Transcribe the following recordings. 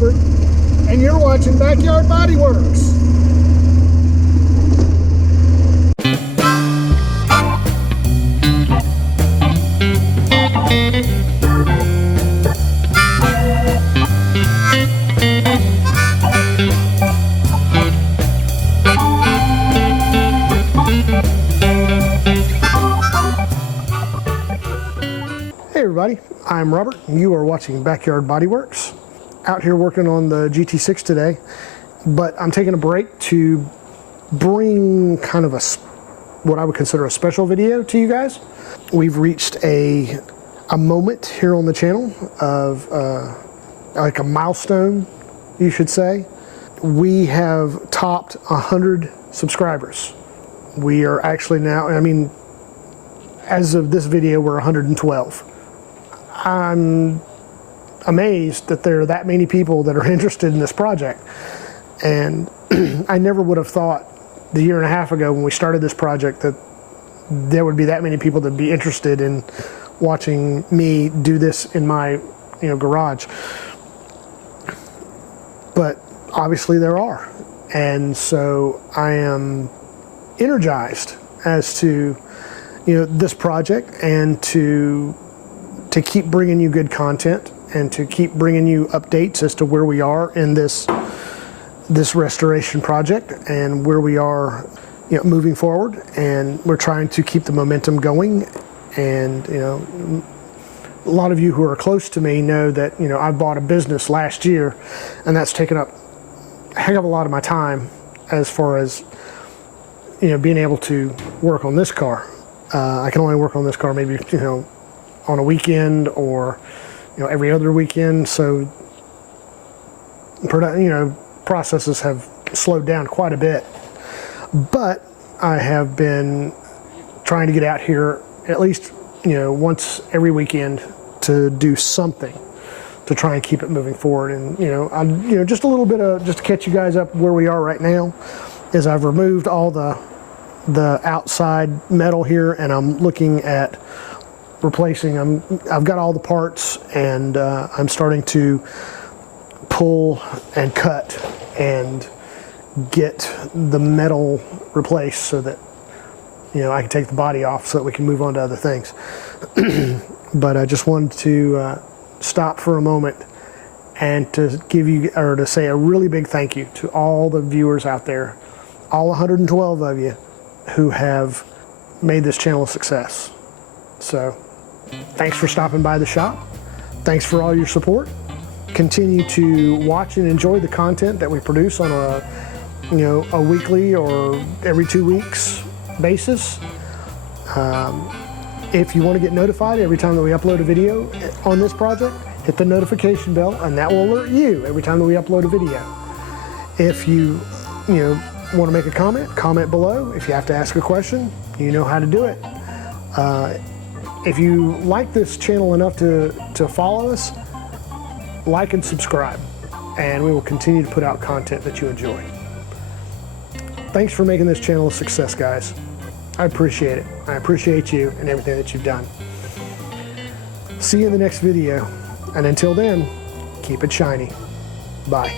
Robert, and you're watching Backyard BodyWorks. Hey everybody, I'm Robert, and you are watching Backyard BodyWorks. Out here working on the GT6 today, but I'm taking a break to bring kind of what I would consider a special video to you guys. We've reached a moment here on the channel of like a milestone, you should say. We have topped 100 subscribers. We are actually now, I mean, as of this video, we're 112. I'm amazed that there are that many people that are interested in this project. And I never would have thought the year and a half ago when we started this project that there would be that many people that would be interested in watching me do this in my garage. But obviously there are. And so I am energized as to this project, and to keep bringing you good content and to keep bringing you updates as to where we are in this restoration project and where we are moving forward. And we're trying to keep the momentum going. And a lot of you who are close to me know that I bought a business last year, and that's taken up a heck of a lot of my time as far as being able to work on this car. I can only work on this car maybe on a weekend or every other weekend, so processes have slowed down quite a bit. But I have been trying to get out here at least once every weekend to do something to try and keep it moving forward. And just a little bit of, just to catch you guys up where we are right now, is I've removed all the outside metal here, and I'm looking at replacing. I've got all the parts, and I'm starting to pull and cut and get the metal replaced so that I can take the body off so that we can move on to other things. But I just wanted to stop for a moment and to give you, or to say a really big thank you to all the viewers out there, all 112 of you who have made this channel a success. So thanks for stopping by the shop. Thanks for all your support. Continue to watch and enjoy the content that we produce on a weekly or every 2 weeks basis. If you want to get notified every time that we upload a video on this project, hit the notification bell, and that will alert you every time that we upload a video. If you want to make a comment below. If you have to ask a question, you know how to do it. If you like this channel enough to follow us, like and subscribe, and we will continue to put out content that you enjoy. Thanks for making this channel a success, guys. I appreciate it. I appreciate you and everything that you've done. See you in the next video, and until then, keep it shiny. Bye.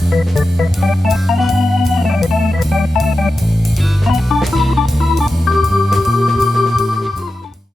Thank you.